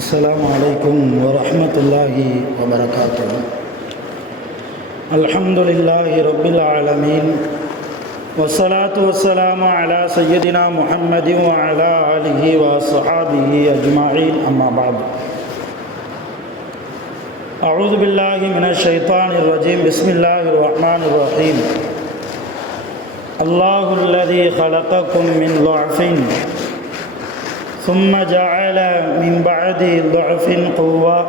السلام عليكم ورحمة الله وبركاته. الحمد لله رب العالمين والصلاة والسلام على سيدنا محمد وعلى آله وصحابه أجمعين، أما بعد. أعوذ بالله من الشيطان الرجيم. بسم الله الرحمن الرحيم. الله الذي خلقكم من ضعف ثم جعل من بعد ضعف قوة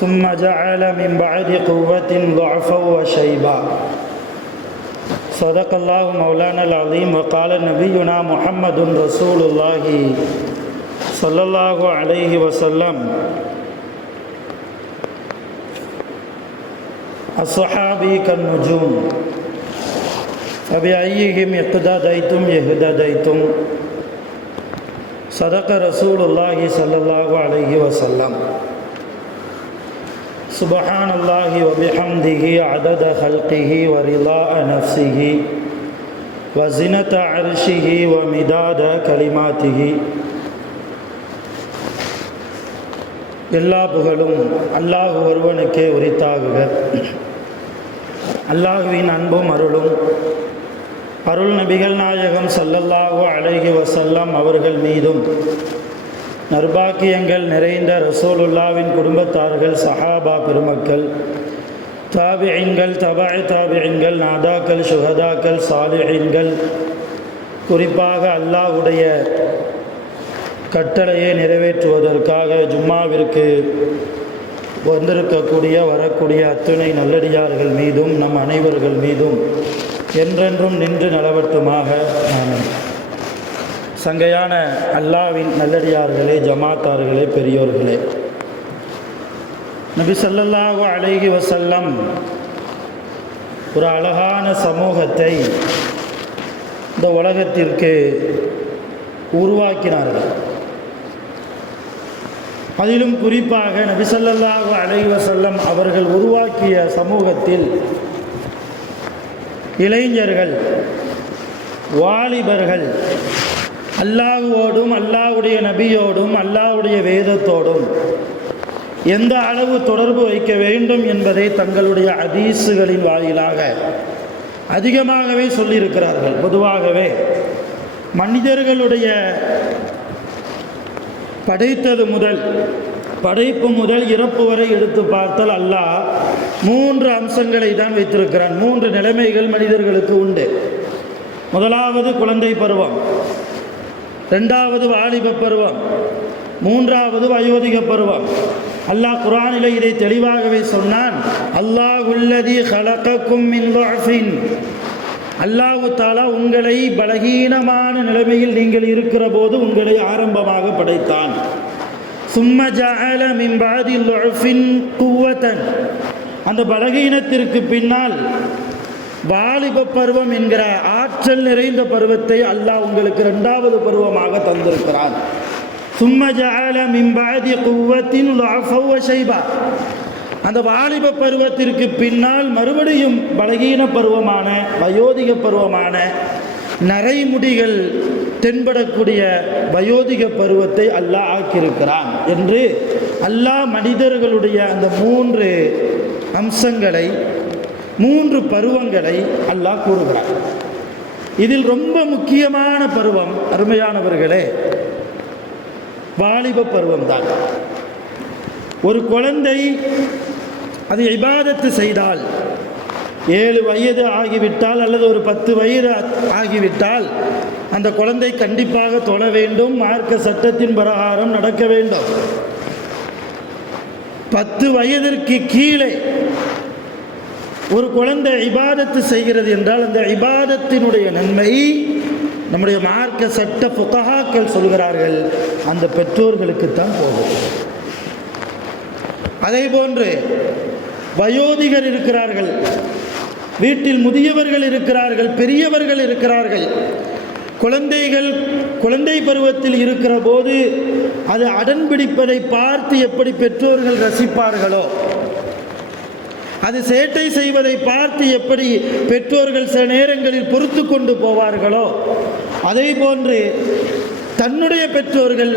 ثم جعل من بعد قوة ضعفا وشيبا. صدق الله مولانا العظيم. وقال نبينا محمد رسول الله صلى الله عليه وسلم: الصحابي كالنجوم فبأيهم اقتديتم اهتديتم. صدق رسول الله صلى الله عليه وسلم. سبحان الله وبحمده عدد خلقه ورضاء نفسه وزنة عرشه ومداد كلماته. எல்லா புகழும் அல்லாஹ் ஒருவனுக்கே உரித்தாகுக. அல்லாஹுவின் அன்பும் அருளும் அருள் நபிகள் நாயகம் ஸல்லல்லாஹு அலைஹி வஸல்லம் அவர்கள் மீதும், நற்பாக்கியங்கள் நிறைந்த ரசூலுல்லாவின் குடும்பத்தார்கள், சஹாபா பெருமக்கள், தாபிஈன்கள், தபஅ தாபிஈன்கள், நாதாக்கள், ஷுஹதாக்கள், சாலிஹீன்கள், குறிப்பாக அல்லாஹ்வுடைய கட்டளையை நிறைவேற்றுவதற்காக ஜும்மாவிற்கு வந்திருக்கக்கூடிய வரக்கூடிய அத்துணை நல்லடியார்கள் மீதும் நம் அனைவர்கள் மீதும் என்றென்றும் நின்று நிலவட்டுமாக. சங்கையான அல்லாஹ்வின் நல்லடியார்களே, ஜமாத்தார்களே, பெரியோர்களே, நபி ஸல்லல்லாஹு அலைஹி வஸல்லம் ஒரு அழகான சமூகத்தை இந்த உலகத்திற்கு உருவாக்கினார்கள். அதிலும் குறிப்பாக நபி ஸல்லல்லாஹு அலைஹி வஸல்லம் அவர்கள் உருவாக்கிய சமூகத்தில் இளைஞர்கள், வாலிபர்கள் அல்லாஹ்வோடும் அல்லாஹ்வுடைய நபியோடும் அல்லாஹ்வுடைய வேதத்தோடும் எந்த அளவு தொடர்பு வைக்க வேண்டும் என்பதை தங்களுடைய ஹதீஸுகளின் வாயிலாக அதிகமாகவே சொல்லியிருக்கிறார்கள். பொதுவாகவே மனிதர்களுடைய படைப்பு முதல் இறப்பு வரை எடுத்து பார்த்தால் அல்லாஹ் 3 அம்சங்களை தான் வைத்திருக்கிறான். 3 நிலைமைகள் மனிதர்களுக்கு உண்டு. முதலாவது குழந்தை பருவம், 2வது வாலிப பருவம், 3வது வயோதிக பருவம். அல்லாஹ் குர்ஆனிலே இதை தெளிவாகவே சொன்னான். அல்லாஹுல்லதீ ஹலகக்கும் மின் ضعஃபின். அல்லாஹ் தஆலா உங்களை பலகீனமான நிலைமையில் நீங்கள் இருக்கிற போது உங்களை ஆரம்பமாக படைத்தான். சும்ம ஜஅல மின் பஅதி ضعஃபின் குவத்தன். அந்த பலகீனத்திற்கு பின்னால் வாலிப பருவம் என்கிற ஆற்றல் நிறைந்த பருவத்தை அல்லாஹ் உங்களுக்கு 2வது பருவமாக தந்திருக்கிறான். சும்ம ஜஅல மின் பஅதி குவத்தின் ضعஃபா வ ஷைபா. அந்த வாலிப பருவத்திற்கு பின்னால் மறுபடியும் பலகீன பருவமான வயோதிக பருவமான நரைமுடிகள் தென்படக்கூடிய வயோதிக பருவத்தை அல்லாஹ் ஆக்கியிருக்கிறான் என்று அல்லாஹ் மனிதர்களுடைய அந்த 3 அம்சங்களை, 3 பருவங்களை அல்லாஹ் கூறுகிறார். இதில் ரொம்ப முக்கியமான பருவம், அருமையானவர்களே, வாலிப பருவம்தான். ஒரு குழந்தை அது இபாதத்து செய்தால், 7 வயது ஆகிவிட்டால் அல்லது ஒரு 10 வயது ஆகிவிட்டால் அந்த குழந்தை கண்டிப்பாக தொழ வேண்டும், மார்க்க சட்டத்தின் பிரகாரம் நடக்க வேண்டும். 10 வயதிற்கு கீழே ஒரு குழந்தை இபாதத்து செய்கிறது என்றால் அந்த இபாதத்தினுடைய நன்மை நம்முடைய மார்க்க சட்ட ஃபுகஹாக்கள் சொல்கிறார்கள் அந்த பெற்றோர்களுக்குத்தான் போகும். அதே போன்று வயோதிகர் இருக்கிறார்கள், வீட்டில் முதியவர்கள் இருக்கிறார்கள், பெரியவர்கள் இருக்கிறார்கள். குழந்தை பருவத்தில் இருக்கிற போது அது அடம்பிடிப்பதை பார்த்து எப்படி பெற்றோர்கள் ரசிப்பார்களோ, அது சேட்டை செய்வதை பார்த்து எப்படி பெற்றோர்கள் சில நேரங்களில் பொறுத்து கொண்டு போவார்களோ, அதே போன்று தன்னுடைய பெற்றோர்கள்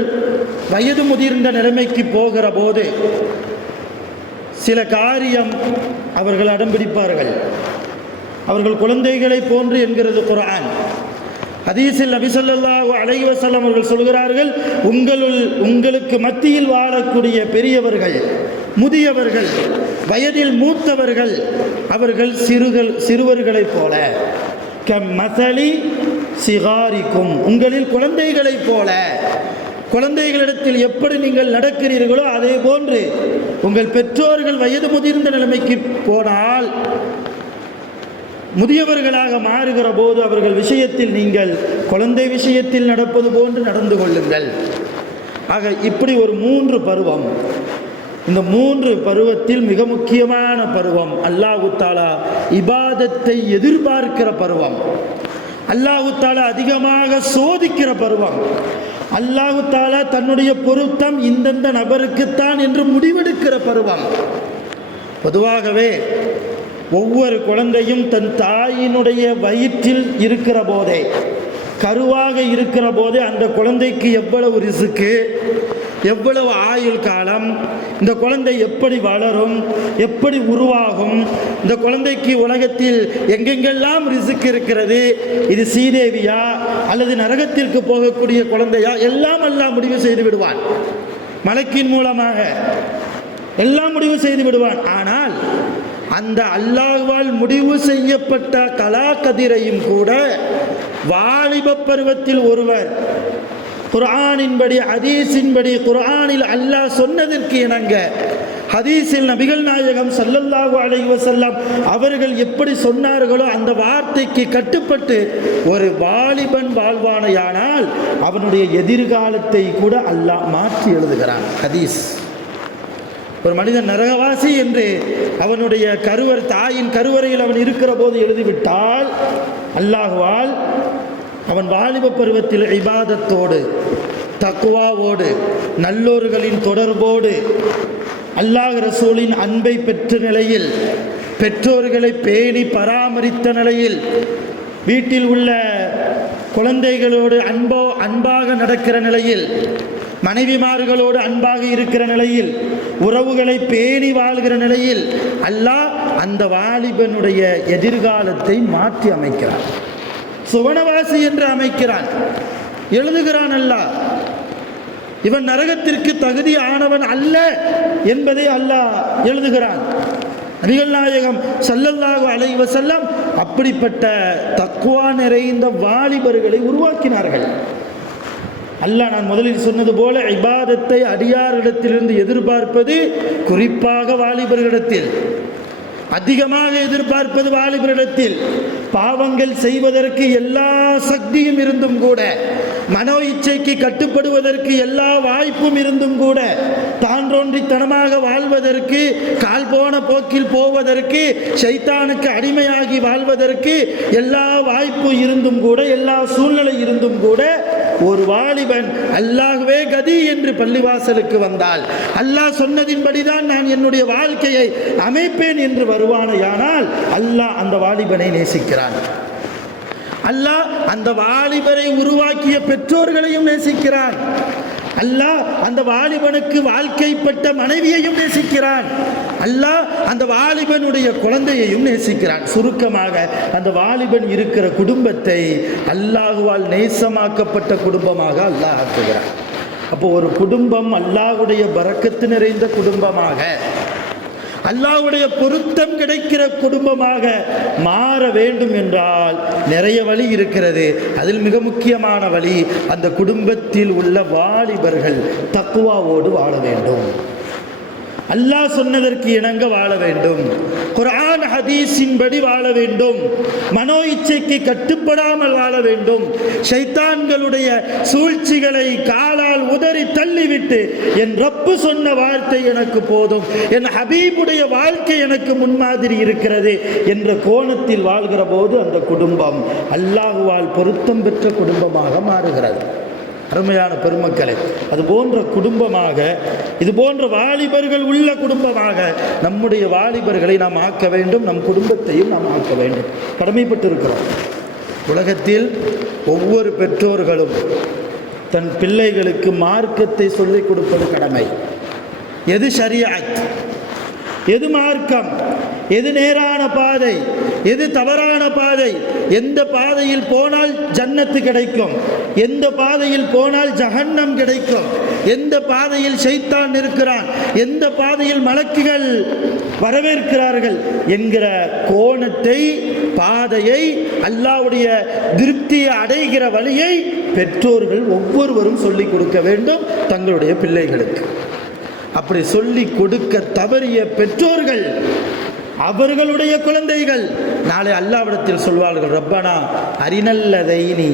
வயது முதிர்ந்த நிலைமைக்கு போகிற போது சில காரியம் அவர்கள் அடம்பிடிப்பார்கள். அவர்கள் குழந்தைகளை போன்று என்கிறது குர்ஆன். ஹதீஸில் நபி ஸல்லல்லாஹு அலைஹி வஸல்லம் அவர்கள் சொல்கிறார்கள், உங்களுக்கு மத்தியில் வாழக்கூடிய பெரியவர்கள், முதியவர்கள், வயதில் மூத்தவர்கள் அவர்கள் சிறுவர்களைப் போல, கமஸலி சிகாரிக்கும், உங்களில் குழந்தைகளைப் போல, குழந்தைகளிடத்தில் எப்படி நீங்கள் நடக்கிறீர்களோ அதே போன்று உங்கள் பெற்றோர்கள் வயது முதிர்ந்த நிலைமைக்கு போனால் முதியவர்களாக மாறுகிற போது அவர்கள் விஷயத்தில் நீங்கள் குழந்தை விஷயத்தில் நடப்பது போன்று நடந்து கொள்ளுங்கள். ஆக இப்படி ஒரு 3 பருவம். இந்த 3 பருவத்தில் மிக முக்கியமான பருவம் அல்லாஹு தஆலா இபாதத்தை எதிர்பார்க்கிற பருவம், அல்லாஹு தஆலா அதிகமாக சோதிக்கிற பருவம், அல்லாஹு தஆலா தன்னுடைய பொருத்தம் இந்தந்த நபருக்குத்தான் என்று முடிவெடுக்கிற பருவம். பொதுவாகவே ஒவ்வொரு குழந்தையும் தன் தாயினுடைய வயிற்றில் இருக்கிற போதே, கருவாக இருக்கிற போதே அந்த குழந்தைக்கு எவ்வளவு ரிஸ்க்கு, எவ்வளவு ஆயுள் காலம், இந்த குழந்தை எப்படி வளரும், எப்படி உருவாகும், இந்த குழந்தைக்கு உலகத்தில் எங்கெங்கெல்லாம் ரிஸ்க் இருக்கிறது, இது சீதேவியா அல்லது நரகத்திற்கு போகக்கூடிய குழந்தையா, எல்லாம் அல்லாஹ் முடிவு செய்து விடுவான். மலக்கின் மூலமாக எல்லாம் முடிவு செய்து விடுவான். ஆனால் அந்த அல்லாஹ்வால் முடிவு செய்யப்பட்ட கலா கதிரையும் கூட வாலிப பருவத்தில் ஒருவர் குர்ஆனின்படி ஹதீஸின்படி குர்ஆனில் அல்லாஹ் சொன்னதற்கு இணங்க ஹதீஸில் நபிகள் நாயகம் ஸல்லல்லாஹு அலைஹி வஸல்லம் அவர்கள் எப்படி சொன்னார்களோ அந்த வார்த்தைக்கு கட்டுப்பட்டு ஒரு வாலிபன் வாழ்வானையானால் அவனுடைய எதிர்காலத்தை கூட அல்லாஹ் மாற்றி எழுதுகிறான். ஹதீஸ். ஒரு மனிதன் நரகவாசி என்று அவனுடைய தாயின் கருவறையில் அவன் இருக்கிற போது எழுதிவிட்டால் அல்லாஹ்வால் அவன் வாலிப பருவத்தில் இபாதத்தோடு, தக்வாவோடு, நல்லோர்களின் தொடர்போடு, அல்லாஹ் ரசூலின் அன்பை பெற்ற நிலையில், பெற்றோர்களை பேணி பராமரித்த நிலையில், வீட்டில் உள்ள குழந்தைகளோடு அன்பாக நடக்கிற நிலையில், மனைவிமார்களோடு அன்பாக இருக்கிற நிலையில், உறவுகளை பேணி வாழ்கிற நிலையில் அல்லாஹ் அந்த வாலிபனுடைய எதிர்காலத்தை மாற்றி அமைக்கிறான். சுவனவாசி என்று அமைக்கிறான், எழுதுகிறான். அல்லாஹ் இவன் நரகத்திற்கு தகுதியானவன் அல்ல என்பதை அல்லாஹ் எழுதுகிறான். நபிகள் நாயகம் ஸல்லல்லாஹு அலைஹி வஸல்லம் அப்படிப்பட்ட தக்வா நிறைந்த வாலிபர்களை உருவாக்கினார்கள். அல்லாஹ் நான் முதலில் சொன்னது போல இபாதத்தை அடியாரிடத்திலிருந்து எதிர்பார்ப்பது குறிப்பாக வாலிபர்களிடத்தில், அதிகமாக எதிர்பார்ப்பது வாலிபரிடத்தில். பாவங்கள் செய்வதற்கு எல்லா சக்தியும் இருந்தும் கூட, மனோ இச்சைக்கு கட்டுப்படுவதற்கு எல்லா வாய்ப்பும் இருந்தும் கூட, தான்றோன்றித்தனமாக வாழ்வதற்கு, கால் போன போக்கில் போவதற்கு, ஷைத்தானுக்கு அடிமையாகி வாழ்வதற்கு எல்லா வாய்ப்பு இருந்தும் கூட, எல்லா சூழ்நிலை இருந்தும் கூட, ஒரு வாலிபன் அல்லாஹ்வே கதி என்று பள்ளிவாசலுக்கு வந்தால், அல்லாஹ் சொன்னதின்படிதான் நான் என்னுடைய வாழ்க்கையை அமைப்பேன் என்று வருவானையானால் அல்லாஹ் அந்த வாலிபனை நேசிக்கிறான். அல்லாஹ் அந்த வாலிபரை உருவாக்கிய பெற்றோர்களையும் நேசிக்கிறான். அல்லாஹ் அந்த வாலிபனுக்கு வாழ்க்கைப்பட்ட மனைவியையும் நேசிக்கிறான். அல்லாஹ் அந்த வாலிபனுடைய குழந்தையையும் நேசிக்கிறான். சுருக்கமாக அந்த வாலிபன் இருக்கிற குடும்பத்தை அல்லாஹ்வால் நேசமாக்கப்பட்ட குடும்பமாக அல்லாஹ் ஆக்குகிறான். அப்போ ஒரு குடும்பம் அல்லாஹ்வுடைய பரக்கத்து நிறைந்த குடும்பமாக, அல்லாஹ்வுடைய பொருத்தம் கிடைக்கிற குடும்பமாக மாற வேண்டும் என்றால் நிறைய வழி இருக்கிறது. அதில் மிக முக்கியமான வழி, அந்த குடும்பத்தில் உள்ள வாலிபர்கள் தக்வாவோடு வாழ வேண்டும். அல்லாஹ் சொன்னதற்கு இணங்க வாழ வேண்டும், குர்ஆன் ஹதீஸின்படி வாழ வேண்டும், மனோ இச்சைக்கு கட்டுப்படாமல் வாழ வேண்டும். ஷைத்தான்களுடைய சூழ்ச்சிகளை காலால் உதறி தள்ளிவிட்டு என் ரப்பு சொன்ன வார்த்தை எனக்கு போதும், என் ஹபீபுடைய வாழ்க்கை எனக்கு முன்மாதிரி இருக்கிறது என்ற கோணத்தில் வாழ்கிற போது அந்த குடும்பம் அல்லாஹுவால் பொருத்தம் பெற்ற குடும்பமாக மாறுகிறது. அருமையான பெருமக்களே, அது போன்ற குடும்பமாக, இது போன்ற வாலிபர்கள் உள்ள குடும்பமாக நம்முடைய வாலிபர்களை நாம் ஆக்க வேண்டும், நம் குடும்பத்தையும் நாம் ஆக்க வேண்டும், கடமைப்பட்டிருக்கிறோம். உலகத்தில் ஒவ்வொரு பெற்றோர்களும் தன் பிள்ளைகளுக்கு மார்க்கத்தை சொல்லிக் கொடுப்பது கடமை. எது ஷரியத், எது மார்க்கம், எது நேரான பாதை, எது தவறான பாதை, எந்த பாதையில் போனால் ஜன்னத்து கிடைக்கும், எந்த பாதையில் போனால் ஜஹன்னம் கிடைக்கும், எந்த பாதையில் ஷைத்தான் இருக்கிறான், எந்த பாதையில் மலக்குகள் வரவேற்கிறார்கள் என்கிற கோணத்தை, பாதையை, அல்லாஹ்வுடைய திருப்தியை அடைகிற வழியை பெற்றோர்கள் ஒவ்வொருவரும் சொல்லிக் கொடுக்க வேண்டும் தங்களுடைய பிள்ளைகளுக்கு. அப்படி சொல்லிக் கொடுக்க தவறிய பெற்றோர்கள், அவர்களுடைய குழந்தைகள் நாளை அல்லாஹ்விடத்தில் சொல்வார்கள், ரப்பனா அரிநல்லதைனி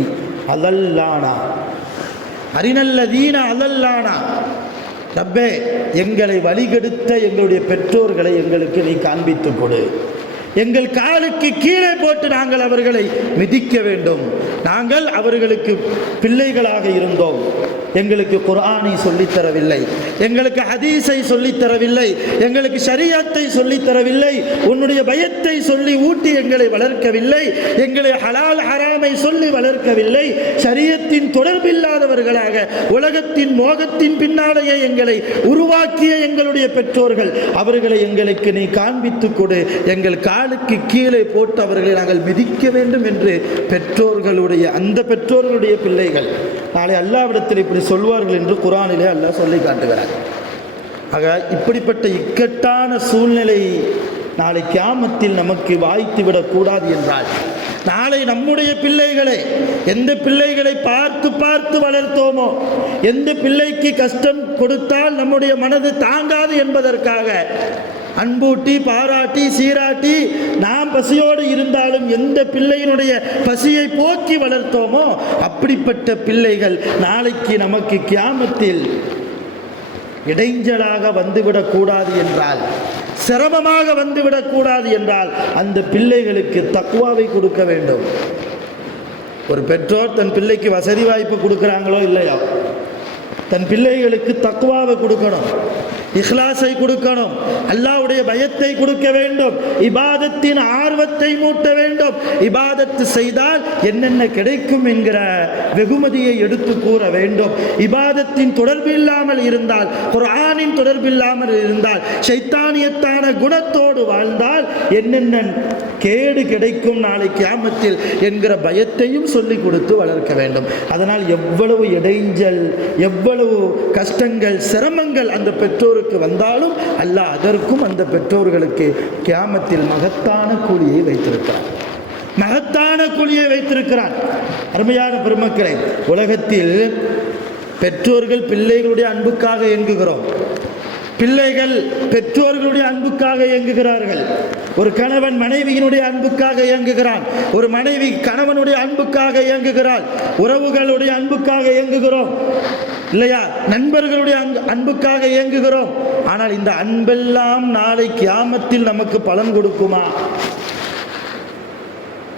அதல்லானா, அரிநல்லதீன அதல்லானா, ரப்பே எங்களை வழிகெடுத்த எங்களுடைய பெற்றோர்களை எங்களுக்கு நீ காண்பித்து கொடு, எங்கள் காலுக்கு கீழே போட்டு நாங்கள் அவர்களை மிதிக்க வேண்டும். நாங்கள் அவர்களுக்கு பிள்ளைகளாக இருந்தோம், எங்களுக்கு குர்ஆனை சொல்லித்தரவில்லை, எங்களுக்கு ஹதீஸை சொல்லித்தரவில்லை, எங்களுக்கு ஷரியத்தை சொல்லித்தரவில்லை, உன்னுடைய பயத்தை சொல்லி ஊட்டி எங்களை வளர்க்கவில்லை, எங்களை ஹலால் ஹராமை சொல்லி வளர்க்கவில்லை, ஷரியத்தின் தொடர்பில்லாதவர்களாக உலகத்தின் மோகத்தின் பின்னாலேயே எங்களை உருவாக்கிய எங்களுடைய பெற்றோர்கள், அவர்களை எங்களுக்கு நீ காண்பித்து கொடு, எங்கள் காலுக்கு கீழே போட்டு அவர்களை நாங்கள் மிதிக்க வேண்டும் என்று பெற்றோர்களுடைய, அந்த பெற்றோர்களுடைய பிள்ளைகள் நாளை அல்லாஹ்விடத்தில் இப்படி சொல்வார்கள் என்று குர்ஆனிலே அல்லாஹ் சொல்லி காட்டுகிறார். ஆக இப்படிப்பட்ட இக்கட்டான சூழ்நிலை நாளை கியாமத்தில் நமக்கு வாய்த்து விடக்கூடாது என்றால், நாளை நம்முடைய பிள்ளைகளை, எந்த பிள்ளைகளை பார்த்து பார்த்து வளர்த்தோமோ, எந்த பிள்ளைக்கு கஷ்டம் கொடுத்தால் நம்முடைய மனது தாங்காது என்பதற்காக அன்பூட்டி பாராட்டி சீராட்டி நாம் பசியோடு இருந்தாலும் எந்த பிள்ளையினுடைய பசியை போக்கி வளர்த்தோமோ அப்படிப்பட்ட பிள்ளைகள் நாளைக்கு நமக்கு கியாமத்தில் இடைஞ்சலாக வந்துவிடக்கூடாது என்றால், சிரமமாக வந்துவிடக்கூடாது என்றால் அந்த பிள்ளைகளுக்கு தக்வாவை கொடுக்க வேண்டும். ஒரு பெற்றோர் தன் பிள்ளைக்கு வசதி வாய்ப்பு கொடுக்குறாங்களோ இல்லையா, தன் பிள்ளைகளுக்கு தக்வாவை கொடுக்கணும், இஹ்லாஸை கொடுக்கணும், அல்லாஹ்வுடைய பயத்தை கொடுக்க வேண்டும், இபாதத்தின் ஆர்வத்தை மூட்ட வேண்டும், இபாதத்து செய்தால் என்னென்ன கிடைக்கும் என்கிற வெகுமதியை எடுத்து கூற வேண்டும். இபாதத்தின் தொடர்பு இல்லாமல் இருந்தால், குர்ஆனின் தொடர்பு இல்லாமல் இருந்தால், ஷைத்தானியத்தான குணத்தோடு வாழ்ந்தால் என்னென்ன கேடு கிடைக்கும் நாளை கியாமத்தில் என்கிற பயத்தையும் சொல்லிக் கொடுத்து வளர்க்க வேண்டும். அதனால் எவ்வளவு இடைஞ்சல், எவ்வளவு கஷ்டங்கள், சிரமங்கள் அந்த பெற்றோருக்கு வந்தாலும் அல்லாஹ் அதற்கும் அந்த பெற்றோர்களுக்கு கியாமத்தில் மகத்தான கூலியை வைத்திருக்கிறார், மகத்தான கூலியை வைத்திருக்கிறார். அருமையான பெருமக்களே, உலகத்தில் பெற்றோர்கள் பிள்ளைகளுடைய அன்புக்காக இயங்குகிறோம், பிள்ளைகள் பெற்றோர்களுடைய அன்புக்காக இயங்குகிறார்கள். ஒரு கணவன் மனைவியினுடைய அன்புக்காக இயங்குகிறான், ஒரு மனைவி கணவனுடைய அன்புக்காக இயங்குகிறாள், உறவுகளுடைய அன்புக்காக இயங்குகிறோம் இல்லையா, நண்பர்களுடைய அன்புக்காக இயங்குகிறோம். ஆனால் இந்த அன்பெல்லாம் நாளை கியாமத்தில் நமக்கு பலன் கொடுக்குமா?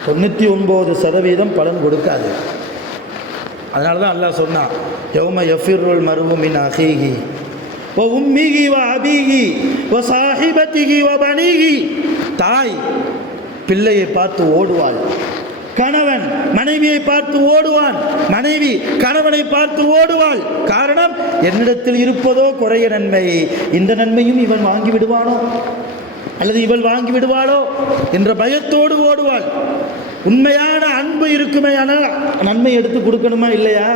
99% பலன் கொடுக்காது. அதனால தான் அல்லாஹ் சொன்னான், யௌம யஃபிருல் மர்உ மின் அஹீஹி வ உம்மிஹி வ அபீஹி வ ஸாஹிபதிஹி வ பனீஹி. தாய் பிள்ளையை பார்த்து ஓடுவாள், கணவன் மனைவியை பார்த்து ஓடுவான், மனைவி கணவனை பார்த்து ஓடுவாள். காரணம், என்னிடத்தில் இருப்பதோ குறைய நன்மை, இந்த நன்மையும் இவன் வாங்கி விடுவானோ அல்லது இவள் வாங்கி விடுவாளோ என்ற பயத்தோடு ஓடுவாள். உண்மையான அன்பு இருக்குமே, ஆனால் நன்மை எடுத்து கொடுக்கணுமா இல்லையா?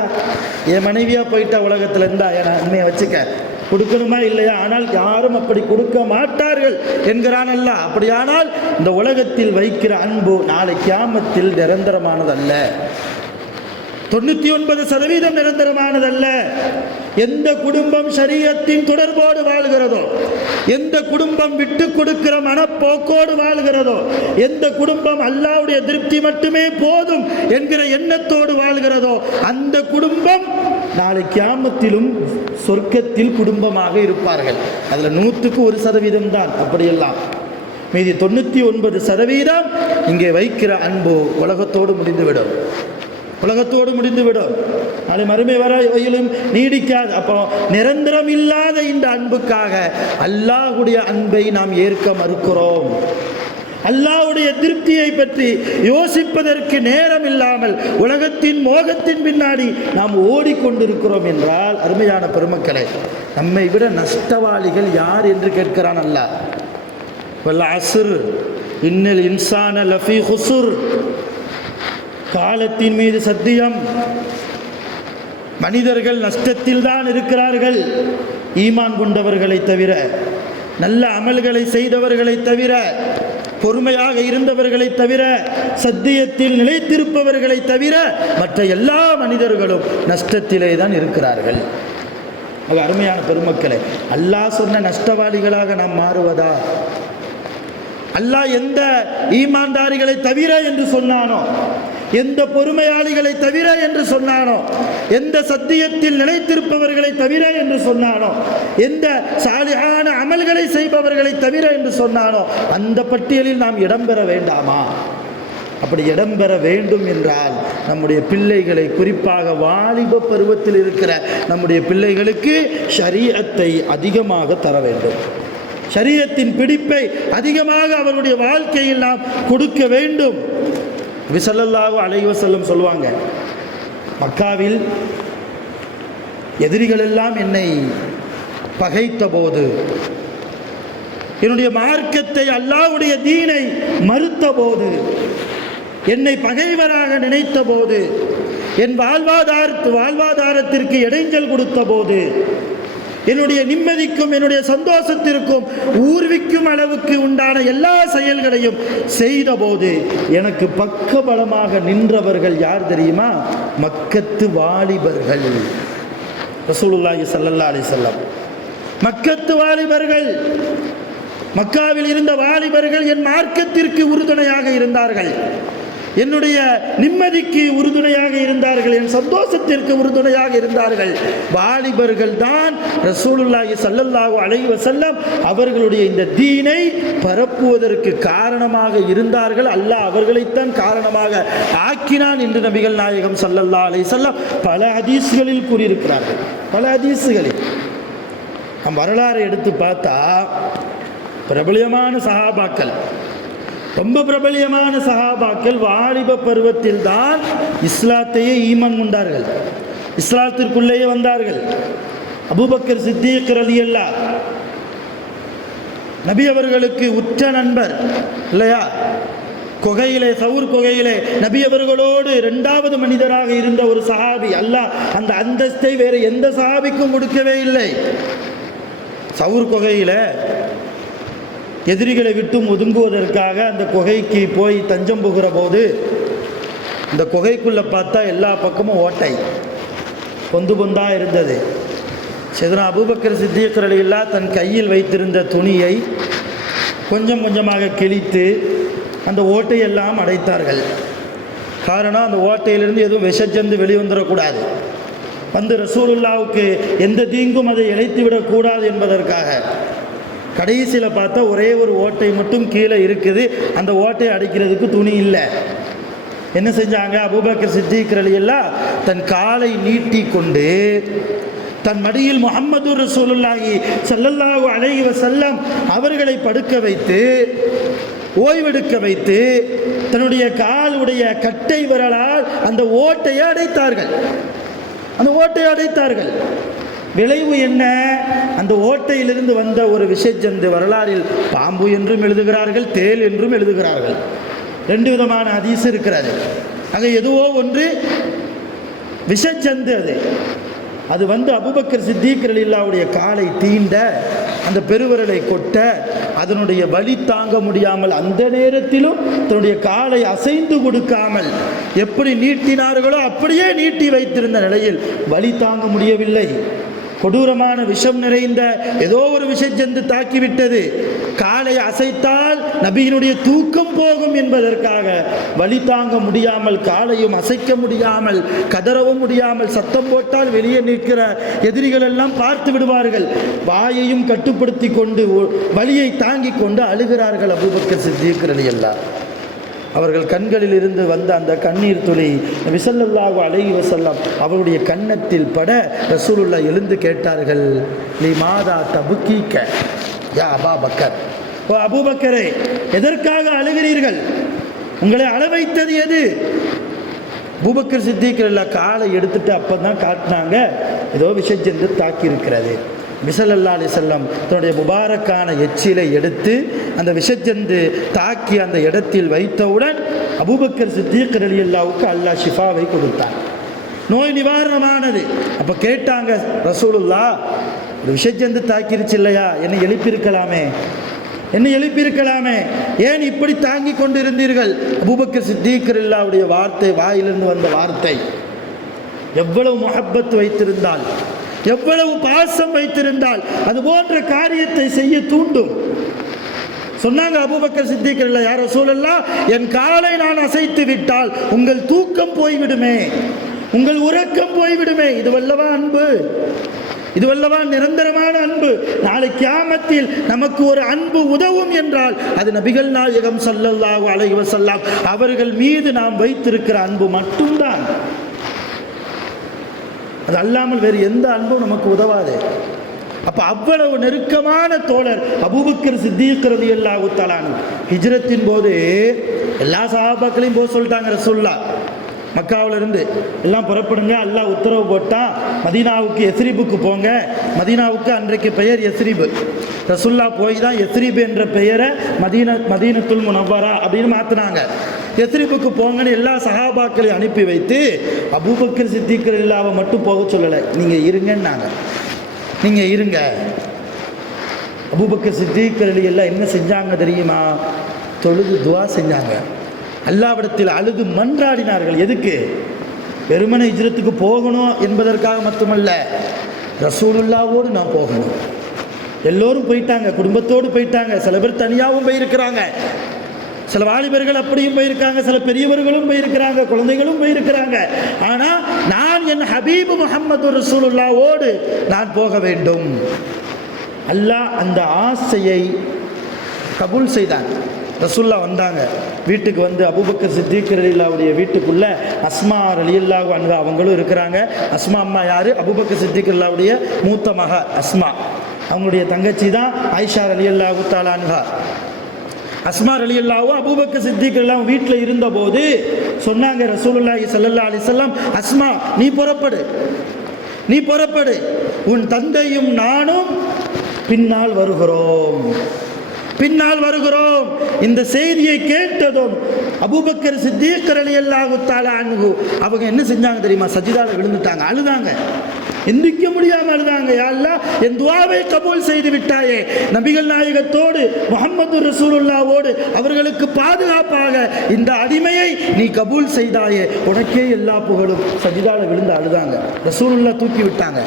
என் மனைவியா போயிட்டா உலகத்தில் இருந்தா என் நன்மையை வச்சுக்க கொடுக்கணுமா இல்லையா? ஆனால் யாரும் அப்படி கொடுக்க மாட்டார்கள் என்கிறான் அல்லாஹ். அப்படியானால் இந்த உலகத்தில் வைக்கிற அன்பு நாளை கியாமத்தில் நிரந்தரமானதல்ல, 99% நிரந்தரமானதல்ல. எந்த குடும்பம் ஷரியத்தின் தொடர்போடு வாழ்கிறதோ, எந்த குடும்பம் விட்டு கொடுக்கிற மனப்போக்கோடு வாழ்கிறதோ, எந்த குடும்பம் அல்லாஹ்வுடைய திருப்தி மட்டுமே போதும் என்கிற எண்ணத்தோடு வாழ்கிறதோ, அந்த குடும்பம் நாளை கியாமத்திலும் சொர்க்கத்தில் குடும்பமாக இருப்பார்கள். அதுல 100% தான் அப்படியெல்லாம். மீதி 99% இங்கே வைக்கிற அன்பு உலகத்தோடு முடிந்துவிடும், உலகத்தோடு முடிந்துவிடும். நாளை மறுமை வரையிலும் நீடிக்காது. அப்போ நிரந்தரம் இல்லாத இந்த அன்புக்காக அல்லாஹ்வுடைய அன்பை நாம் ஏற்க மறுக்கிறோம். அல்லாஹ்வுடைய திருப்தியை பற்றி யோசிப்பதற்கு நேரம் இல்லாமல் உலகத்தின் மோகத்தின் பின்னாடி நாம் ஓடிக்கொண்டிருக்கிறோம் என்றால், அருமையான பெருமக்களை, நம்மை விட நஷ்டவாளிகள் யார் என்று கேட்கிறான் அல்லாஹ். வல் அஸ்ர் இன்னல் இன்சான லஃபீ குஸ்ர், காலத்தின் மீது சத்தியம், மனிதர்கள் நஷ்டத்தில் தான் இருக்கிறார்கள். ஈமான் கொண்டவர்களை தவிர, நல்ல அமல்களை செய்தவர்களை தவிர, பொறுமையாக இருந்தவர்களை தவிர, சத்தியத்தில் நிலைத்திருப்பவர்களை தவிர மற்ற எல்லா மனிதர்களும் நஷ்டத்திலே தான் இருக்கிறார்கள். அருமையான பெருமக்களே, அல்லாஹ் சொன்ன நஷ்டவாளிகளாக நாம் மாறுவதா? அல்லாஹ் எந்த ஈமான்தாரிகளை தவிர என்று சொன்னானோ, எந்த பொறுமையாளிகளை தவிர என்று சொன்னானோ, எந்த சத்தியத்தில் நிலைத்திருப்பவர்களை தவிர என்று சொன்னானோ, எந்த சாலிஹான அமல்களை செய்பவர்களை தவிர என்று சொன்னானோ, அந்த பட்டியலில் நாம் இடம்பெற வேண்டாமா? அப்படி இடம்பெற வேண்டும் என்றால் நம்முடைய பிள்ளைகளை, குறிப்பாக வாலிப பருவத்தில் இருக்கிற நம்முடைய பிள்ளைகளுக்கு ஷரீஅத்தை அதிகமாக தர வேண்டும். ஷரீஅத்தின் பிடிப்பை அதிகமாக அவருடைய வாழ்க்கையில் நாம் கொடுக்க வேண்டும். நபி ஸல்லல்லாஹு அலைஹி வஸல்லம் சொல்லுவாங்க, மக்காவில் எதிரிகள் எல்லாம் என்னை பகைத்த போது, என்னுடைய மார்க்கத்தை, அல்லாஹ்வுடைய தீனை மறுத்த போது, என்னை பகைவராக நினைத்த போது, என் வாழ்வாதாரத்திற்கு இடைஞ்சல் கொடுத்த போது, என்னுடைய நிம்மதிக்கும் என்னுடைய சந்தோஷத்திற்கும் ஊர்விக்கும் அளவுக்கு உண்டான எல்லா செயல்களையும் செய்த போது எனக்கு பக்கபலமாக நின்றவர்கள் யார் தெரியுமா? மக்கத்து வாலிபர்கள். ரசூலுல்லாஹி ஸல்லல்லாஹு அலைஹி வஸல்லம், மக்கத்து வாலிபர்கள், மக்காவில் இருந்த வாலிபர்கள் என் மார்க்கத்திற்கு உறுதுணையாக இருந்தார்கள், என்னுடைய நிம்மதிக்கு உறுதுணையாக இருந்தார்கள், என் சந்தோஷத்திற்கு உறுதுணையாக இருந்தார்கள். வாலிபர்கள் தான் ரசூலுல்லாஹி ஸல்லல்லாஹு அலைஹி வஸல்லம் அவர்களுடைய இந்த தீனை பரப்புவதற்கு காரணமாக இருந்தார்கள். அல்லாஹ் அவர்களைத்தான் காரணமாக ஆக்கினான் என்று நபிகள் நாயகம் ஸல்லல்லாஹு அலைஹி வஸல்லம் பல ஹதீஸ்களில் கூறியிருக்கிறார்கள். பல ஹதீஸ்களில் நம் வரலாறு எடுத்து பார்த்தா, பிரபலியமான சஹாபாக்கள், ரொம்ப பிரபலியமான சஹாபாக்கள் வாலிப பருவத்தில் தான் இஸ்லாத்தையே ஈமான் கொண்டார்கள், இஸ்லாத்திற்குள்ளேயே வந்தார்கள். அபூபக்கர் சித்தீக் ரலியல்லாஹ் நபி அவர்களுக்கு உற்ற நண்பர் இல்லையா? குகையிலே, சவுர் குகையிலே நபி அவர்களோடு 2வது மனிதராக இருந்த ஒரு சஹாபி. அல்லாஹ் அந்த அந்தஸ்தை வேறு எந்த சஹாபிக்கும் கொடுக்கவே இல்லை. சவுர் குகையில எதிரிகளை விட்டு ஒதுங்குவதற்காக அந்த குகைக்கு போய் தஞ்சம் புகிற போது, இந்த குகைக்குள்ளே பார்த்தா எல்லா பக்கமும் ஓட்டை, பொந்து பொந்தாக இருந்தது. சையதுனா அபூபக்கர் சித்தீக் ரலியல்லாஹு தன் கையில் வைத்திருந்த துணியை கொஞ்சம் கொஞ்சமாக கிழித்து அந்த ஓட்டையெல்லாம் அடைத்தார்கள். காரணம், அந்த ஓட்டையிலிருந்து எதுவும் விஷஜந்து வெளிவந்துடக்கூடாது, வந்து ரசூலுல்லாவுக்கு எந்த தீங்கும் அதை இழைத்து விடக்கூடாது என்பதற்காக. கடைசியில் பார்த்தா ஒரே ஒரு ஓட்டை மட்டும் கீழே இருக்குது, அந்த ஓட்டையை அடிக்கிறதுக்கு துணி இல்லை. என்ன செஞ்சாங்க? அபூபக்கர் சித்தீக் ரலியல்லாஹு தன் காலை நீட்டி கொண்டு தன் மடியில் முஹம்மது ரசூலுல்லாஹி ஸல்லல்லாஹு அலைஹி வஸல்லம் அவர்களை படுக்க வைத்து, ஓய்வெடுக்க வைத்து, தன்னுடைய காலுடைய கட்டை விரலால் அந்த ஓட்டையை அடைத்தார்கள். அந்த ஓட்டையை அடைத்தார்கள். விளைவு என்ன? அந்த ஓட்டையிலிருந்து வந்த ஒரு விஷஜந்து, வரலாறில் பாம்பு என்றும் எழுதுகிறார்கள், தேல் என்றும் எழுதுகிறார்கள். 2 விதமான ஹதீஸ் இருக்கிறது. அங்கே எதுவோ ஒன்று விஷஜந்து, அது வந்து அபூபக்கர் சித்தீக் ரலியல்லாஹுடைய காலை தீண்ட, அந்த பெருவிரலை கொட்ட, அதனுடைய வலி தாங்க முடியாமல் அந்த நேரத்திலும் தன்னுடைய காலை அசைந்து கொடுக்காமல் எப்படி நீட்டினார்களோ அப்படியே நீட்டி வைத்திருந்த நிலையில் வலி தாங்க முடியவில்லை. கொடூரமான விஷம் நிறைந்த ஏதோ ஒரு விஷஜந்து தாக்கிவிட்டது. காலை அசைத்தால் நபியினுடைய தூக்கம் போகும் என்பதற்காக வலி தாங்க முடியாமல், காலையும் அசைக்க முடியாமல், கதறவும் முடியாமல், சத்தம் போட்டால் வெளியே நிற்கிற எதிரிகள் எல்லாம் பார்த்து விடுவார்கள். வாயையும் கட்டுப்படுத்தி கொண்டு வலியை தாங்கிக் கொண்டு அழுகிறார்கள் அபூபக்கர் சித்திக் ரலியல்லாஹு. அவர்கள் கண்களில் இருந்து வந்த அந்த கண்ணீர் துளி நபி ஸல்லல்லாஹு அலைஹி வஸல்லம் அவருடைய கன்னத்தில் பட ரசூலுல்லாஹ் எழுந்து கேட்டார்கள், லிமாதா தபுக்கீக யா அபூபக்கர், ஓ அபூபக்கரே, எதற்காக அழுகிறீர்கள்? உங்களை அழ வைத்தது எது? அபூபக்கர் சித்திக் ரலியல்லாஹு காலை எடுத்துட்டு அப்பதான் காட்டினாங்க, ஏதோ விஷஜந்து தாக்கி இருக்கிறது. நபி ஸல்லல்லாஹு அலைஹி வஸல்லம் தன்னுடைய முபாரக்கான எச்சிலை எடுத்து அந்த விஷஜந்து தாக்கி அந்த இடத்தில் வைத்தவுடன் அபூபக்கர் சித்திக் ரலியல்லாஹுக்கு அல்லாஹ் ஷிஃபாவை கொடுத்தான். நோய் நிவாரணமானது. அப்போ கேட்டாங்க ரசூலுல்லாஹ், ஒரு விஷஜந்து தாக்கிருச்சு இல்லையா, என்னை எழுப்பியிருக்கலாமே, என்னை எழுப்பியிருக்கலாமே, ஏன் இப்படி தாங்கி கொண்டு இருந்தீர்கள்? அபூபக்கர் சித்திக் ரலியல்லாஹுடைய வார்த்தை, வாயிலிருந்து வந்த வார்த்தை, எவ்வளவு முஹப்பத் வைத்திருந்தால், எவ்வளவு பாசம் வைத்திருந்தால் அது போன்ற காரியத்தை செய்ய தூண்டும். சொன்னாங்க அபூபக்கர் சித்திக் ரலியல்லாஹு, யா ரசூலல்லாஹ், என் காலை நான் அசைத்து விட்டால் உங்கள் தூக்கம் போய்விடுமே, உங்கள் உறக்கம் போய்விடுமே. இதுவல்லவா அன்பு, இதுவல்லவா நிரந்தரமான அன்பு. நாளை கியாமத்தில் நமக்கு ஒரு அன்பு உதவும் என்றால் அது நபிகள் நாயகம் ஸல்லல்லாஹு அலைஹி வஸல்லம் அவர்கள் மீது நாம் வைத்திருக்கிற அன்பு மட்டும்தான். அது அல்லாமல் வேறு எந்த அன்பும் நமக்கு உதவாது. அப்போ அவ்வளவு நெருக்கமான தோழர் அபூபக்கர் சித்திக் ரலியல்லாஹு தஆலா. ஹிஜ்ரத்தின் போது எல்லா சஹாபாக்களையும் போக சொல்லிட்டாங்க ரசூலுல்லாஹ். மக்காவிலிருந்து எல்லாம் புறப்படுங்க, அல்லாஹ் உத்தரவு போட்டான், மதீனாவுக்கு எஸ்ரிபுக்கு போங்க. மதீனாவுக்கு அன்றைக்கு பெயர் எஸ்ரிபு. ரசூலுல்லாஹ் போய் தான் எஸ்ரிபு என்ற பெயரை மதீனத்துல் முனவ்வரா அப்படின்னு மாற்றினாங்க. எஸ்ரிபுக்கு போங்கன்னு எல்லா சஹாபாக்களையும் அனுப்பி வைத்து அபூபக்கர் சித்திக் ரலியல்லாஹு மட்டும் போக சொல்லலை, நீங்கள் இருங்கன்னாங்க. நீங்கள் இருங்க. அபூபக்கர் சித்திக் ரலியல்லாஹு என்ன செஞ்சாங்க தெரியுமா? தொழுது துவா செஞ்சாங்க, அல்லாஹ்விடத்தில் அழுது மன்றாடினார்கள். எதுக்கு? வெறுமனை ஹிஜ்ரத்துக்கு போகணும் என்பதற்காக மட்டுமல்ல, ரசூலுல்லாவோடு நான் போகணும். எல்லோரும் போயிட்டாங்க, குடும்பத்தோடு போயிட்டாங்க, சில பேர் தனியாகவும் போயிருக்கிறாங்க, சில வாலிபர்கள் அப்படியும் போயிருக்காங்க, சில பெரியவர்களும் போயிருக்கிறாங்க, குழந்தைகளும் போயிருக்கிறாங்க. ஆனால் நான் என் ஹபீபு முஹம்மது ரசூலுல்லாவோடு நான் போக வேண்டும். அல்லாஹ் அந்த ஆசையை கபூல் செய்தான். ரசூலுல்லாஹ் வந்தாங்க, வீட்டுக்கு வந்து அபூபக்கர் சித்திக் ரலியல்லாஹுடைய வீட்டுக்குள்ள அஸ்மா ரலியல்லாஹு அன்ஹா அவங்களும் இருக்கிறாங்க. அஸ்மா அம்மா யாரு? அபூபக்கர் சித்திக் ரலியல்லாஹுடைய மூத்த மக அஸ்மா. அவங்களுடைய தங்கச்சி தான் ஆயிஷா ரலியல்லாஹு தஆலா அன்ஹா. அஸ்மா ரலியல்லாஹு அபூபக்கர் சித்திக் ரலியல்லாஹு வீட்டில் இருந்தபோது சொன்னாங்க ரசூலுல்லாஹி ஸல்லல்லாஹு அலைஹி வஸல்லம், அஸ்மா நீ புறப்படு, நீ புறப்படு, உன் தந்தையும் நானும் பின்னால் வருகிறோம், பின்னால் வருகிறோம். இந்த செய்தியை கேட்டதும் அபூபக்கர் சித்திக் ரலியல்லாஹு தஆலா அன்ஹு அவங்க என்ன செஞ்சாங்க தெரியுமா? சஜிதால விழுந்துட்டாங்க, அழுதாங்க, எந்திக்க முடியாமல் அழுதாங்க. யா அல்லாஹ், என் துஆவை கபூல் செய்து விட்டாயே, நபிகள் நாயகத்தோடு முஹம்மது ரசூலுல்லாவோடு அவர்களுக்கு பாதுகாப்பாக இந்த அடிமையை நீ கபூல் செய்தாயே, உனக்கே எல்லா புகழும். சஜிதால விழுந்து அழுதாங்க, ரசூலுல்லாஹ் தூக்கி விட்டாங்க.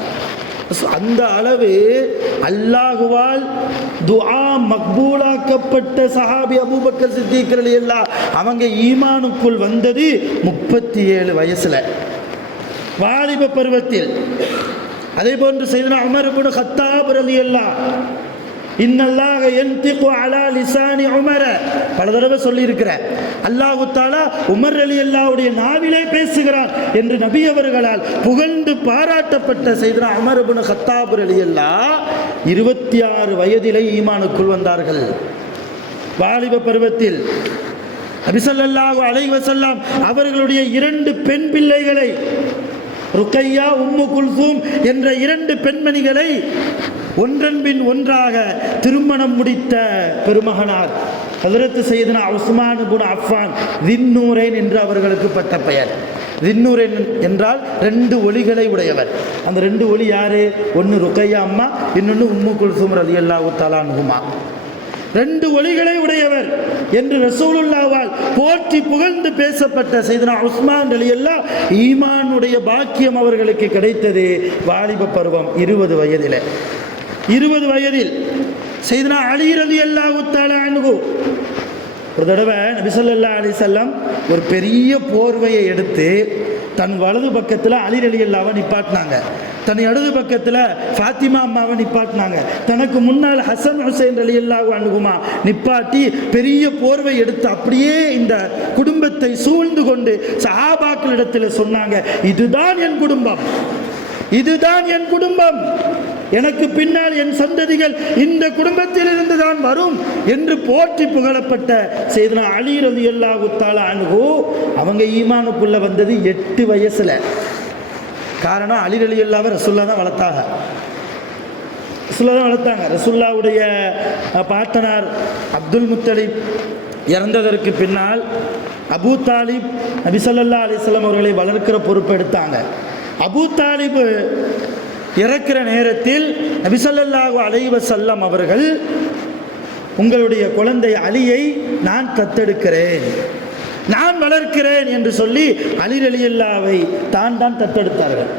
அந்த அளவு அல்லாஹுவால் துஆ மக்பூலாக்கப்பட்ட சஹாபி அபூபக்கர் சித்திக் ரலியல்லாஹு. அவங்க ஈமானுக்குள் வந்தது 37 வயசுல, வாலிப பருவத்தில். அதே போன்று சையதுனா உமர் இப்னு கத்தாப் ரலியல்லாஹு, இன்னல்லாஹ யன்திகு அலா லிசானி உமர, பல தடவை சொல்லி இருக்கிறேன். அல்லாஹு தஆலா உமர் ரலியல்லாஹுடைய நாவிலே பேசுகிறான் என்று நபி அவர்களால் புகழ்ந்து பாராட்டப்பட்ட சையதுனா உமர் இப்னு கத்தாப் ரலியல்லாஹு 26 வயதிலே ஈமானுக்குள் வந்தார்கள், வாலிப பருவத்தில். நபி ஸல்லல்லாஹு அலைஹி வஸல்லம் அவர்களுடைய 2 பெண் பிள்ளைகளை, ருக்கையா, உம்மு குல்சூம் என்ற 2 பெண்மணிகளை ஒன்றன் பின் ஒன்றாக திருமணம் முடித்த பெருமகனார் ஹஜ்ரத் சையதுனா உஸ்மான் இப்னு அஃபான் தின்னூரைன் என்று அவர்களுக்கு பட்ட பெயர். தின்னூரைன் என்றால் 2 ஒளிகளை உடையவர். அந்த 2 ஒளி யாரு? ஒன்று ருக்கையா அம்மா, இன்னொன்று உம்மு குல்சூம் ரலியல்லாஹு தஆலா அன்ஹுமா. 2 ஒளிகளை உடையவர் என்று ரசூலுல்லாஹ்வால் போற்றி புகழ்ந்து பேசப்பட்ட சையதுனா உஸ்மான் ரலியல்லாஹு ஈமானுடைய பாக்கியம் அவர்களுக்கு கிடைத்தது வாலிப பருவம் 20 வயதில். 20 வயதில் சையதுனா அலி ரலியல்லாஹு தஆலா அன்ஹு ஒரு தடவை நபி ஸல்லல்லாஹு அலைஹி வஸல்லம் ஒரு பெரிய போர்வையை எடுத்து தன் வலது பக்கத்தில் அலி ரலியல்லாஹு நிப்பாட்டினாங்க, தன் இடது பக்கத்தில் ஃபாத்திமா அம்மாவை நிப்பாட்டினாங்க, தனக்கு முன்னால் ஹசன் ஹுசைன் ரலியல்லாஹு அன்ஹுமா நிப்பாட்டி பெரிய போர்வை எடுத்து அப்படியே இந்த குடும்பத்தை சூழ்ந்து கொண்டு சஹாபாக்களிடத்தில் சொன்னாங்க, இதுதான் என் குடும்பம், இதுதான் என் குடும்பம், எனக்கு பின்னால் என் சந்ததிகள் இந்த குடும்பத்திலிருந்து தான் வரும் என்று போற்றி புகழப்பட்ட சையதுனா அலி ரலியல்லாஹு தஆலா அன்ஹு அவங்க ஈமானுக்குள்ள வந்தது 8 வயசுல. காரணம் அலி ரலியல்லாஹு ரசூலுல்லாஹ் தான் வளர்த்தாங்க, ரசூலுல்லாஹ் தான் வளர்த்தாங்க. ரசூலுல்லாஹ்வுடைய பாட்டனார் அப்துல் முத்தலிப் இறந்ததற்கு பின்னால் அபூ தாலிப் நபி ஸல்லல்லாஹு அலைஹி வஸல்லம் அவர்களை வளர்க்கிற பொறுப்பு எடுத்தாங்க. அபூ தாலிப் இறக்கிற நேரத்தில் நபி ஸல்லல்லாஹு அலைஹி வஸல்லம் அவர்கள் உங்களுடைய குழந்தை அலியை நான் தத்தெடுக்கிறேன், நான் வளர்க்கிறேன் என்று சொல்லி அலி ரலியல்லாஹுவை தான் தத்தெடுத்தார்கள்,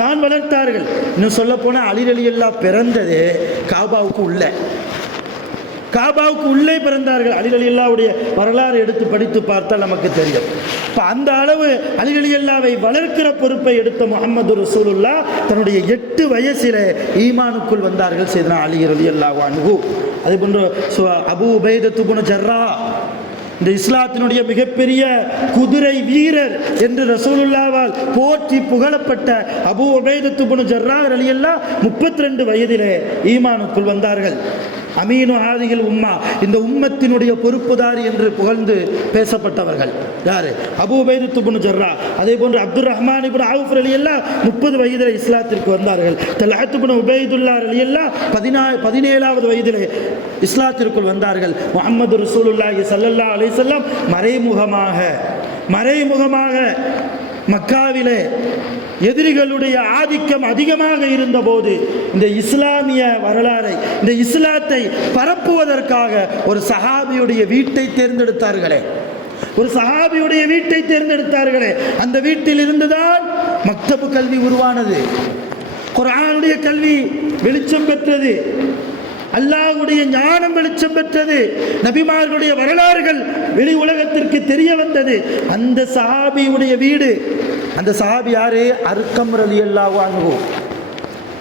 தான் வளர்த்தார்கள். இன்னும் சொல்ல போனால் அலி ரலியல்லாஹு பிறந்தது காபாவுக்கு உள்ளே பிறந்தார்கள். அலி ரலியல்லாஹுடைய வரலாறு எடுத்து படித்து பார்த்தால் நமக்கு தெரியும். இப்போ அந்த அளவு அலி ரலியல்லாஹுவை வளர்க்கிற பொறுப்பை எடுத்த முஹம்மது ரசூலுல்லாஹ் தன்னுடைய 8 வயசில் ஈமானுக்குள் வந்தார்கள் சையதுனா அலி ரலியல்லாஹு அன்ஹு. அதே போன்று அபூ உபைதத்து இப்னு ஜர்ராஹ், இந்த இஸ்லாத்தினுடைய மிகப்பெரிய குதிரை வீரர் என்று ரசூலுல்லாஹ்வால் போற்றி புகழப்பட்ட அபூ உபைதத்து இப்னு ஜர்ராஹ் ரலியல்லாஹு 32 வயதிலே ஈமானுக்குள் வந்தார்கள். அமீனு ஹாதிஹில் உம்மா, இந்த உம்மத்தினுடைய பொறுப்புதாரி என்று புகழ்ந்து பேசப்பட்டவர்கள் யாரு? அபூ உபைதத்து இப்னு ஜர்ராஹ். அதே போன்று அப்துர் ரஹ்மான் இப்னு அவுஃப் ரலியல்லாஹு 30 வயதில் இஸ்லாத்திற்கு வந்தார்கள். தல்ஹத் இப்னு உபைதுல்லாஹ் ரலியல்லாஹு 17வது வயதில் இஸ்லாத்திற்குள் வந்தார்கள். முஹம்மது ரசூலுல்லாஹி ஸல்லல்லாஹு அலைஹி வஸல்லம் மறைமுகமாக மக்காவிலே எதிரிகளுடைய ஆதிக்கம் அதிகமாக இருந்தபோது இந்த இஸ்லாமிய வரலாறை, இந்த இஸ்லாத்தை பரப்புவதற்காக ஒரு சஹாபியுடைய வீட்டை தேர்ந்தெடுத்தார்களே, ஒரு சஹாபியுடைய வீட்டை தேர்ந்தெடுத்தார்களே, அந்த வீட்டில் இருந்துதான் மக்தபு கல்வி உருவானது, குர்ஆனுடைய கல்வி வெளிச்சம் பெற்றது, அல்லாஹ்வுடைய ஞானம் வெளிச்சம் பெற்றது, நபிமார்களுடைய வரலாறுகள் வெளி உலகத்திற்கு தெரிய வந்தது. அந்த சஹாபியுடைய வீடு, அந்த சஹாபி யாரு? அர்கம் ரலியல்லாஹு அன்ஹு.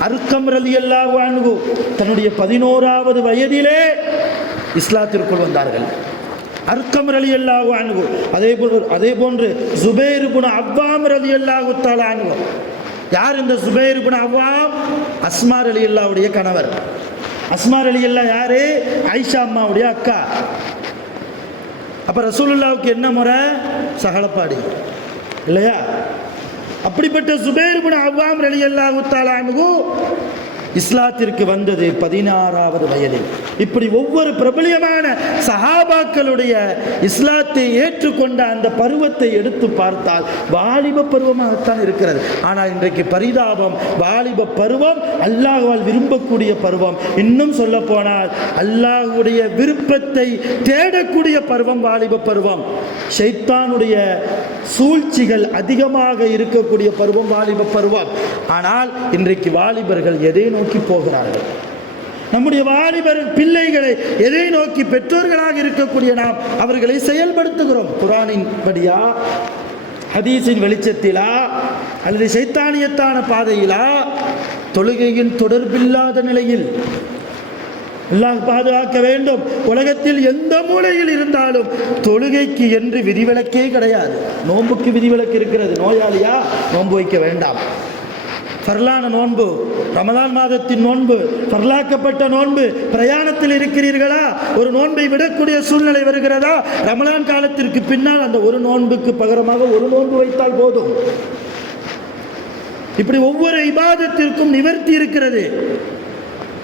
அர்கம் ரலியல்லாஹு அன்ஹு தன்னுடைய 11வது வயதிலே இஸ்லாத்திற்குள் வந்தார்கள். அர்கம் ரலியல்லாஹு அன்ஹு. அதே போன்று ஜுபைர் இப்னு அவ்வாம் ரலியல்லாஹு தஆலா அன்ஹு. யார் இந்த ஜுபைர் இப்னு அவ்வாம்? அஸ்மா ரலியல்லாஹுடைய கணவர். அஸ்மா ரலியல்லாஹு யாரு? ஆயிஷா அம்மாவுடைய அக்கா. அப்ப ரசூலுல்லாஹ்வுக்கு என்ன முறை? சகலப்பாடி இல்லையா? அப்படிப்பட்ட ஜுபைர் இப்னு அவ்வாம் ரலியல்லாஹு தஆலா அன்ஹு இஸ்லாத்திற்கு வந்தது 16வது வயதில். இப்படி ஒவ்வொரு பிரபலியமான சஹாபாக்களுடைய இஸ்லாத்தை ஏற்றுக்கொண்ட அந்த பருவத்தை எடுத்து பார்த்தால் வாலிப பருவமாகத்தான் இருக்கிறது. ஆனால் இன்றைக்கு பரிதாபம், வாலிப பருவம் அல்லாஹ்வால் விரும்பக்கூடிய பருவம். இன்னும் சொல்ல போனால் அல்லாஹ்வுடைய விருப்பத்தை தேடக்கூடிய பருவம் வாலிப பருவம். ஷைத்தானுடைய சூழ்ச்சிகள் அதிகமாக இருக்கக்கூடிய பருவம் வாலிப பருவம். ஆனால் இன்றைக்கு வாலிபர்கள் எதை நோக்கி போகிறார்கள்? நம்முடைய வாலிபர் பிள்ளைகளை எதை நோக்கி? பெற்றோர்களாக இருக்கக்கூடிய நாம் அவர்களை செயல்படுத்துகிறோம். குர்ஆனின் படியா, ஹதீஸின் வெளிச்சத்திலா, அல்லது ஷைத்தானியத்தான பாதையிலா? தொழுகையின் தொடர்பில்லாத நிலையில் அல்லாஹ் பாதுகாக்க வேண்டும். உலகத்தில் எந்த மூலையில் இருந்தாலும் தொழுகைக்கு என்று விதிவிலக்கே கிடையாது. நோன்புக்கு விதிவிலக்கு இருக்கிறது. நோயாளியா நோன்பு வைக்க வேண்டாம். ஃபர்லான நோன்பு, ரமலான் மாதத்தின் நோன்பு, ஃபர்லாக்கப்பட்ட நோன்பு. பிரயாணத்தில் இருக்கிறீர்களா, ஒரு நோன்பை விடக்கூடிய சூழ்நிலை வருகிறதா, ரமலான் காலத்திற்கு பின்னால் அந்த ஒரு நோன்புக்கு பகரமாக ஒரு நோன்பு வைத்தால் போதும். இப்படி ஒவ்வொரு இபாதத்திற்கும் நிவர்த்தி இருக்கிறது.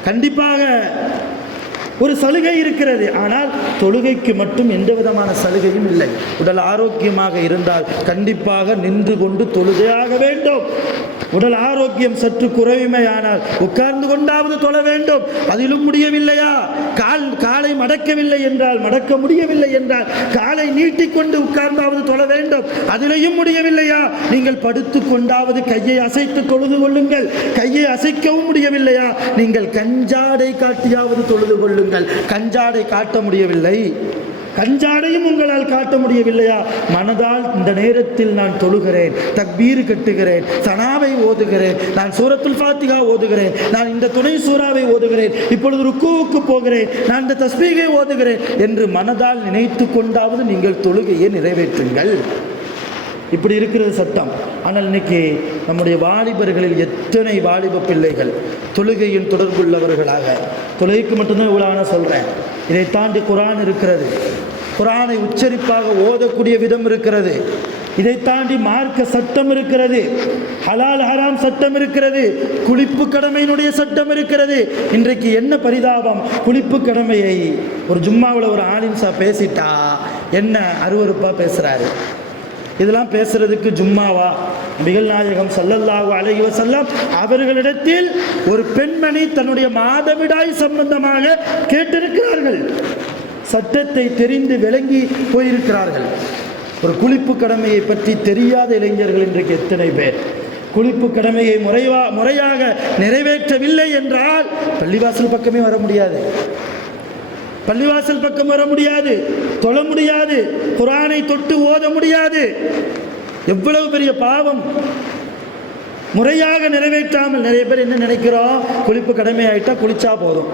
கண்டிப்பாக ஒரு சலுகை இருக்கிறது. ஆனால் தொழுகைக்கு மட்டும் எந்த விதமான சலுகையும் இல்லை. உடல் ஆரோக்கியமாக இருந்தால் கண்டிப்பாக நின்று கொண்டு தொழுகையாக வேண்டும். உடல் ஆரோக்கியம் சற்று குறைமையானால் உட்கார்ந்து கொண்டாவது தொழ வேண்டும். அதிலும் முடியவில்லையா, காலை மடக்கவில்லை என்றால், மடக்க முடியவில்லை என்றால் காலை நீட்டிக்கொண்டு உட்கார்ந்தாவது தொழ வேண்டும். அதிலையும் முடியவில்லையா, நீங்கள் படுத்து கொண்டாவது கையை அசைத்து தொழுது கொள்ளுங்கள். கையை அசைக்கவும் முடியவில்லையா, நீங்கள் கஞ்சாடை காட்டியாவது தொழுது கொள்ளுங்கள். கஞ்சாடை காட்ட முடியவில்லை, கஞ்சாடையும் உங்களால் காட்ட முடியவில்லையா, மனதால் இந்த நேரத்தில் நான் தொழுகிறேன், தக்பீர் கட்டுகிறேன், சனாவை ஓதுகிறேன், நான் சூரத்துல் ஃபாத்திஹா ஓதுகிறேன், நான் இந்த துணை சூறாவை ஓதுகிறேன், இப்பொழுது ருக்குவுக்கு போகிறேன், நான் இந்த தஸ்பீகை ஓதுகிறேன் என்று மனதால் நினைத்து கொண்டாவது நீங்கள் தொழுகையை நிறைவேற்றுங்கள். இப்படி இருக்கிறது சட்டம். ஆனால் இன்னைக்கு நம்முடைய வாலிபர்களில் எத்தனை வாலிப பிள்ளைகள் தொழுகையின் தொடர்புள்ளவர்களாக, தொழுகைக்கு மட்டும்தான் இவ்வளோ சொல்கிறேன், இதை தாண்டி குர்ஆன் இருக்கிறது, குர்ஆனை உச்சரிப்பாக ஓதக்கூடிய விதம் இருக்கிறது, இதை தாண்டி மார்க்க சட்டம் இருக்கிறது, ஹலால் ஹராம் சட்டம் இருக்கிறது, குளிப்பு கடமையினுடைய சட்டம் இருக்கிறது. இன்றைக்கு என்ன பரிதாபம், குளிப்பு கடமையை ஒரு ஜும்மாவில் ஒரு ஆலிம்சா பேசிட்டா என்ன அருவருப்பாக பேசுகிறாரு. இதெல்லாம் பேசுறதுக்கு ஜும்மாவா? நபிகள் நாயகம் ஸல்லல்லாஹு அலைஹி வஸல்லம் அவர்களிடத்தில் ஒரு பெண்மணி தன்னுடைய மாதவிடாய் சம்பந்தமாக கேட்டிருக்கிறார்கள். சட்டத்தை தெரிந்து விளங்கி போயிருக்கிறார்கள். ஒரு குளிப்பு கடமையை பற்றி தெரியாத இளைஞர்கள் இன்றைக்கு எத்தனை பேர். குளிப்பு கடமையை முறையாக நிறைவேற்றவில்லை என்றால் பள்ளிவாசல் பக்கமே வர முடியாது, பள்ளிவாசல் பக்கம் வர முடியாது, தொழ முடியாது, குர்ஆனை தொட்டு ஓத முடியாது. எவ்வளவு பெரிய பாவம். முறையாக நிறைவேற்றாமல் நிறைய பேர் என்ன நினைக்கிறோம், குளிப்பு கடமை ஆயிட்டா குளிச்சா போதும்.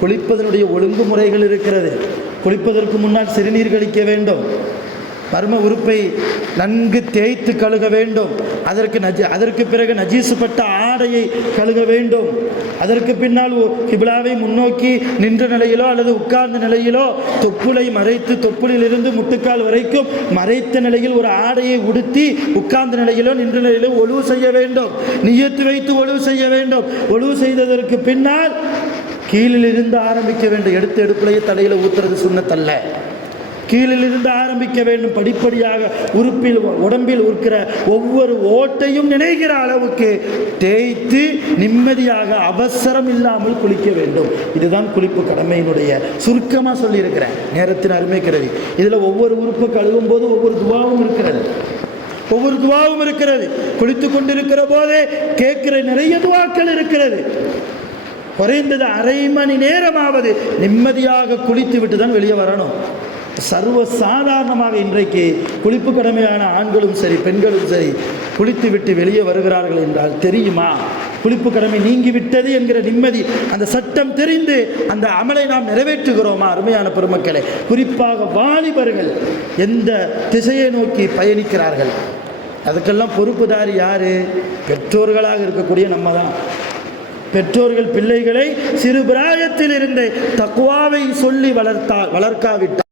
குளிப்பதனுடைய ஒழுங்குமுறைகள் இருக்கிறது. குளிப்பதற்கு முன்னால் சிறுநீர் கழிக்க வேண்டும், மர்ம உறுப்பை நன்கு தேய்த்து கழுக வேண்டும், அதற்கு பிறகு நஜீசுப்பட்ட ஆடையை கழுக வேண்டும், அதற்கு பின்னால் கிப்லாவை முன்னோக்கி நின்ற நிலையிலோ அல்லது உட்கார்ந்த நிலையிலோ தொப்புளை மறைத்து தொப்புளிலிருந்து முட்டுக்கால் வரைக்கும் மறைத்த நிலையில் ஒரு ஆடையை உடுத்தி உட்கார்ந்த நிலையிலோ நின்ற நிலையிலோ ஒழுவு செய்ய வேண்டும், நியத்து வைத்து ஒழுவு செய்ய வேண்டும். ஒழுவு செய்ததற்கு பின்னால் கீழிலிருந்து ஆரம்பிக்க வேண்டும். எடுப்பிலேயே தலையில் ஊத்துறது சுன்னத்தல்ல, கீழிலிருந்து ஆரம்பிக்க வேண்டும். படிப்படியாக உடம்பில் இருக்கிற ஒவ்வொரு ஓட்டையும் நினைக்கிற அளவுக்கு தேய்த்து நிம்மதியாக அவசரம் இல்லாமல் குளிக்க வேண்டும். இதுதான் குளிப்பு கடமையினுடைய சுருக்கமாக சொல்லியிருக்கிறேன். நேரத்தின் அருமைக்கிறது. இதில் ஒவ்வொரு உறுப்பு கழுவும் போது ஒவ்வொரு துவாவும் இருக்கிறது, ஒவ்வொரு துவாவும் இருக்கிறது. குளித்து கொண்டிருக்கிற போதே கேட்கிற நிறைய துவாக்கள் இருக்கிறது. குறைந்தது அரை மணி நேரமாவது நிம்மதியாக குளித்து விட்டு தான் வெளியே வரணும். சர்வ சாதாரணமாக இன்றைக்கு குளிப்பு கடமையான ஆண்களும் சரி பெண்களும் சரி குளித்து விட்டு வெளியே வருகிறார்கள் என்றால் தெரியுமா, குளிப்பு கடமை நீங்கிவிட்டது என்கிற நிம்மதி, அந்த சட்டம் தெரிந்து அந்த அமலை நாம் நிறைவேற்றுகிறோமா? அருமையான பெருமக்களே, குறிப்பாக வாலிபர்கள் எந்த திசையை நோக்கி பயணிக்கிறார்கள், அதுக்கெல்லாம் பொறுப்புதாரி யாரு? பெற்றோர்களாக இருக்கக்கூடிய நம்ம தான். பெற்றோர்கள் பிள்ளைகளை சிறு பிராயத்தில் இருந்தே தக்வாவை சொல்லி வளர்க்காவிட்டால்